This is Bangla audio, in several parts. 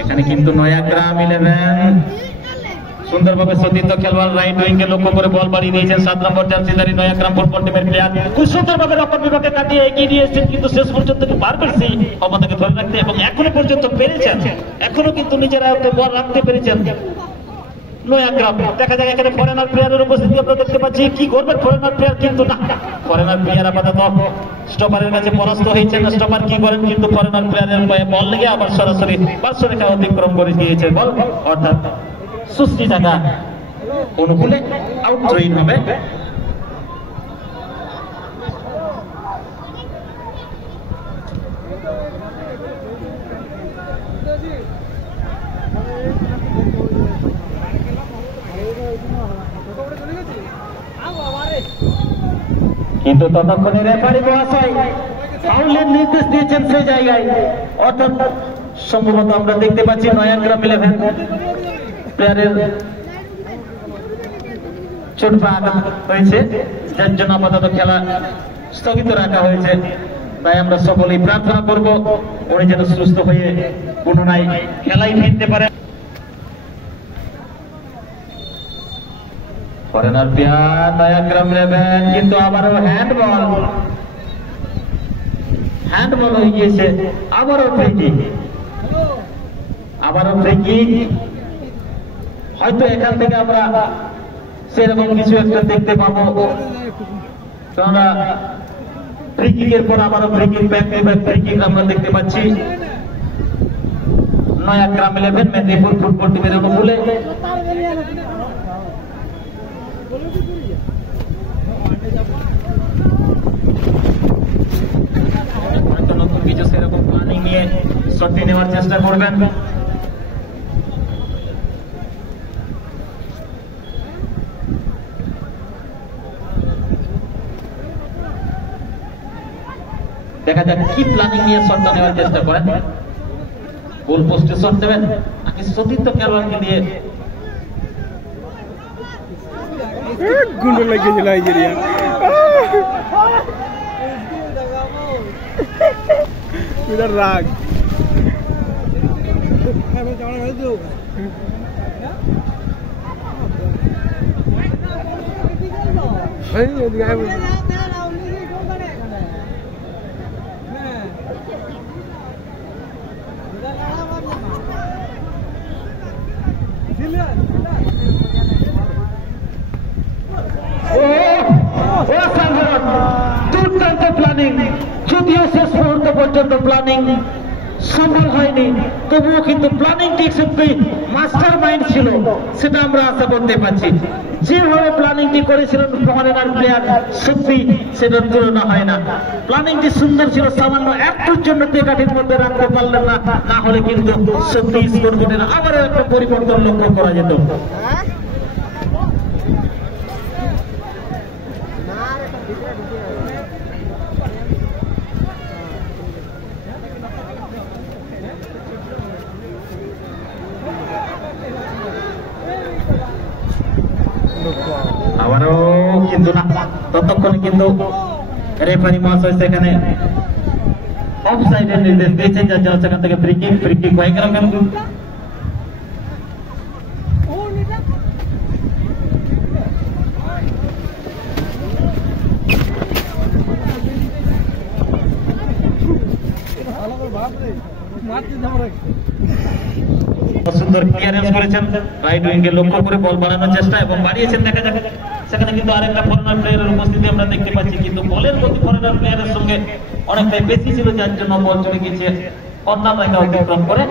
এখানে কিন্তু নয়াগ্রাম 11 সুন্দরভাবে সতীর্থ খেলোয়াড় রাইট উইং কে লক্ষ্য করে বল বাড়িয়ে দিয়েছেন 7 নম্বর জার্সিধারী নয়াগ্রাম ফুটবল টিমের প্লেয়ার খুব সুন্দরভাবে রক্ষণ বিভাগে কাটিয়ে এগিয়ে দিয়েছেন কিন্তু শেষ পর্যন্ত বারবার সেই ক্ষমতাকে ধরে রাখতে এবং এখনো পর্যন্ত পেরেছেন এখনো কিন্তু নিজেরা বল রাখতে পেরেছেন নয়াগ্রাম। দেখা যাক এখানে ফরেনার প্লেয়ারের উপস্থিতি আমরা দেখতে পাচ্ছি কি করবেন ফরেনার প্লেয়ার কিন্তু না ফরেনার প্লেয়ার আপাতত স্টপারের কাছে পরাস্ত হয়েছে না স্টপার কি করেন কিন্তু ফরেনার প্লেয়ারের পায়ে বল লেগে আবার সরাসরি পার্শ্বরেখা অতিক্রম করে দিয়েছে বল অর্থাৎ সুস্থি থাকা অনুকূলে আউট থ্রোইন হবে। কিন্তু ততক্ষণে রেফারি মহাশয় ফাউলের নির্দেশ দিয়েছেন সেই জায়গায় অর্থাৎ সম্ভবত আমরা দেখতে পাচ্ছি নয়াগ্রাম 11 প্লেয়ারের চোট পা আঘাত হয়েছে যার জন্য আপাতত খেলা স্থগিত রাখা হয়েছে। তাই আমরা সকলেই প্রার্থনা করব উনি যেন সুস্থ হয়ে পুনরায় খেলায় ফিরতে পারে। ফরেনার প্লেয়ার নয়াগ্রাম 11 কিন্তু আবারও হ্যান্ডবল হয়ে গিয়েছে আবারও ফ্রি কিক হয়তো এখান থেকে আমরা সেরকম কিছু একটা দেখতে পাবো কেননা ফ্রি কিকের পর আবারও free kick back free kick আমরা দেখতে পাচ্ছি নয়াগ্রাম 11 মেদিনীপুর ফুটবল টিমের অনুকূলে। নতুন কিছু সেরকম প্ল্যানিং নিয়ে শটটি নেওয়ার চেষ্টা করবেন। দেখা যাক কি প্ল্যানিং নিয়ে শটটা নেওয়ার চেষ্টা করেন গোল পোস্টে শট দেবেন নাকি সতীর্থ খেলোয়াড়কে দিয়ে গুন্ডো লাগিয়েছে নাইজেরিয়া বিরাট রাগ দুর্দান্ত প্ল্যানিং যদিও শেষ মুহূর্ত পর্যন্ত প্ল্যানিং সফল হয়নি তবুও কিন্তু প্ল্যানিংটি সত্যি মাস্টার মাইন্ড ছিল সেটা আমরা আশা করতে পারছি। যেভাবে প্ল্যানিংটি করেছিলেন ফরেনার প্লেয়ার সত্যি সেটার তুলনা হয় না। প্ল্যানিংটি সুন্দর ছিল সামান্য একটুর জন্য টেকাটির মধ্যে রাখতে পারলেন না না হলে কিন্তু সত্যি স্কোর বোর্ডের আবারও একটা পরিবর্তন লক্ষ্য করা যেত। আবারও কিন্তু না ততক্ষণে কিন্তু রেফারি মহাশয় সেখানে অফসাইডের নির্দেশ দিয়েছেন যার জন্য সেখান থেকে ফ্রি কিক হয়ে গেল। কিন্তু সুন্দর ক্লিয়ারেন্স করেছেন রাইট উইঙ্গে লক্ষ্য করে বল বাড়ানোর চেষ্টা এবং বাড়িয়েছেন। দেখা যাক সেখানে কিন্তু আরেকটা ফরেনার প্লেয়ারের উপস্থিতি আমরা দেখতে পাচ্ছি কিন্তু বলের গতি ফরেনার প্লেয়ারের সঙ্গে অনেকটাই বেশি ছিল যার জন্য বল চলে গিয়েছে কর্নার রেখা অতিক্রম করে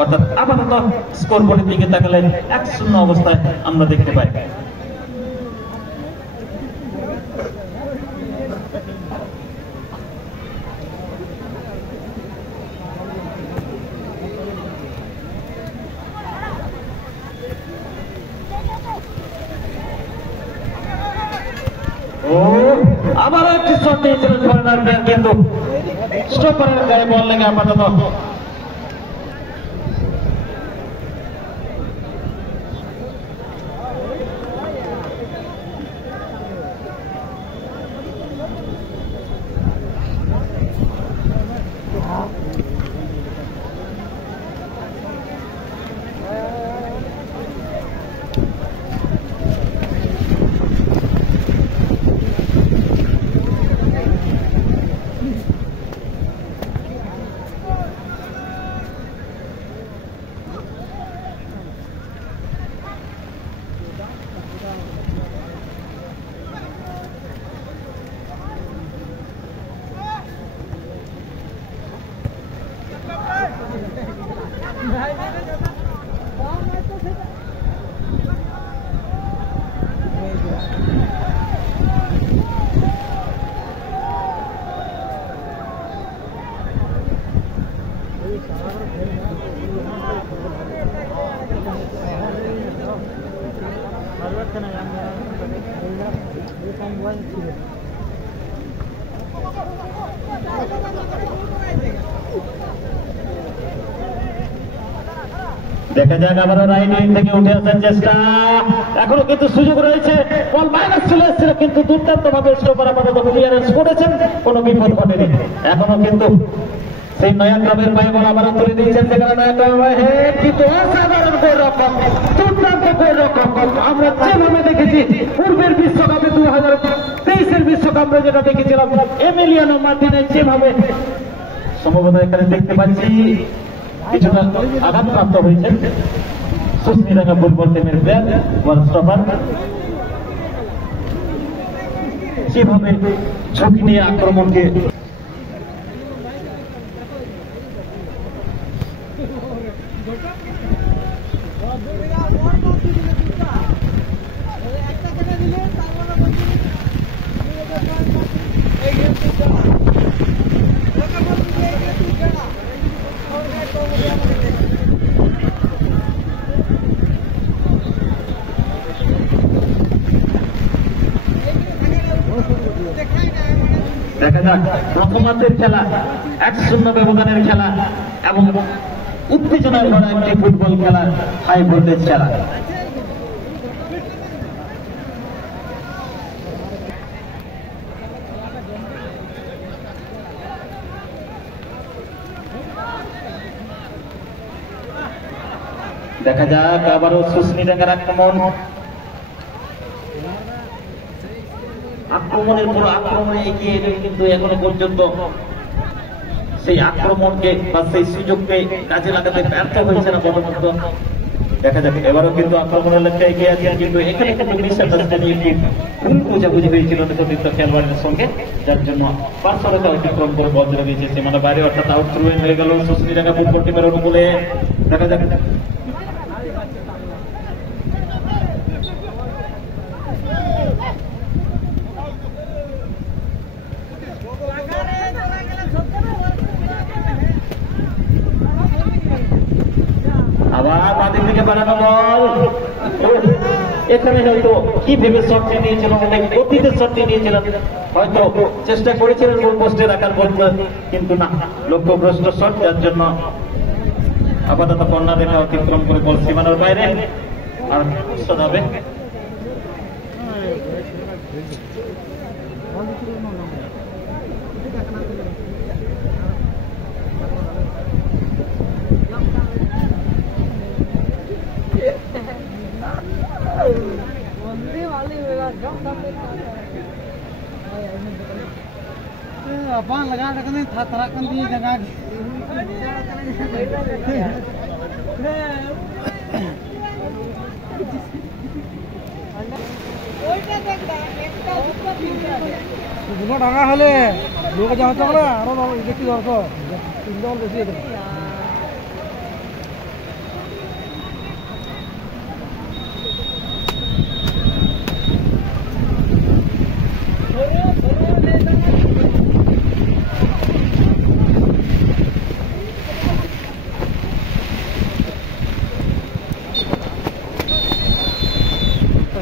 অর্থাৎ আপাতত স্কোর বোর্ডের দিকে তাকালে 1-0 অবস্থায় আমরা দেখতে পাই। আবার একটি শট নিয়েছিলেন ফরেনার প্লেয়ার কিন্তু স্টপারের গায়ে বল লেগে আপাতত দেখা যাক আবারও রাইট উইং থেকে উঠে আসার চেষ্টা, এখনো কিন্তু সুযোগ রয়েছে, বল মাইনাস চলে এসেছিল কিন্তু দুর্দান্ত ভাবে স্টোপার আপাতত ক্লিয়ারেন্স করেছেন, কোনো বিপদ ঘটেনি। এখনো কিন্তু সেই নয়াগ্রামের পায়ে বল আবারও তুলে দিয়েছেন, সেখানে নয়াগ্রামের হেড কিন্তু অসাধারণ গোলরক্ষক, দুর্দান্ত গোলরক্ষক। আমরা যেভাবে দেখেছি পূর্বের বিশ্বকাপে 2023-এর বিশ্বকাপ আমরা যেটা দেখেছিলাম এমিলিয়ানো মার্টিনেজ যেভাবে সম্ভবত এখানে দেখতে পাচ্ছি কিছুটা আঘাতপ্রাপ্ত হয়েছেন সুস্মিতা ফুটবল টিমের প্লেয়ার বল স্টপার, যেভাবে ঝুঁকি নিয়ে আক্রমণকে দেখা যাক প্রথমার্ধের খেলা 1-0 ব্যবধানের খেলা এবং উত্তেজনার ভরা একটি ফুটবল খেলা, হাই ভোল্টেজ খেলা। দেখা যাক আবারও সুস্মিতার আক্রমণ, আক্রমণের পুরো আক্রমণে এগিয়ে এলেন কিন্তু এখনো পর্যন্ত সেই আক্রমণকে বা সেই সুযোগকে কাজে লাগাতে ব্যর্থ হয়েছে না বলমন্ত। দেখা যাক এবারও কিন্তু আক্রমণের লক্ষ্যে এগিয়ে আছেন, কিন্তু এখানে কিন্তু মিসআন্ডারস্ট্যান্ডিং একটি ভুল বোঝাবুঝি হয়েছিল নিকটিত খেলোয়াড়ের সঙ্গে, যার জন্য পার্শ্বরতা অতিক্রম করে বল ধরে দিয়েছে সীমানা বাইরে, অর্থাৎ আউট থ্রু হয়ে গেল সুস্মিতা ফুটবল টিমের অনুকূলে। দেখা যাক আবার বাদিক থেকে বাড়ানো বল, এখানে হয়তো কি ভেবে শটটি নিয়েছিল, অনেক গতিতে শটটি নিয়েছিলেন, হয়তো চেষ্টা করেছিলেন গোল পোস্টে রাখার বল, কিন্তু না, লক্ষ্যভ্রষ্ট শট, যার জন্য আপাতত কর্নার রেখা অতিক্রম করে বল সীমানার বাইরে আর হবে। apaan lगा रखने था तराकन दी जगह ওইটা দেখবা একটা উত্তর দিতে দুটো ডাঙা হলে লোক যাওয়া তো না আরো দেখি দরকার তিন দল বেশি